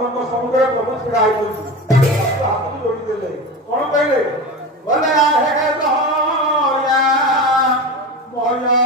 ଆନନ୍ଦ ସମୁଦ୍ର ପ୍ରଭୁ ଛିଡ଼ା ହେଇଛନ୍ତି ହାତକୁ ଯୋଡ଼ିଦେଲେ କଣ କହିଲେ ବୋଲେ ହେ ଦୟା ମୟା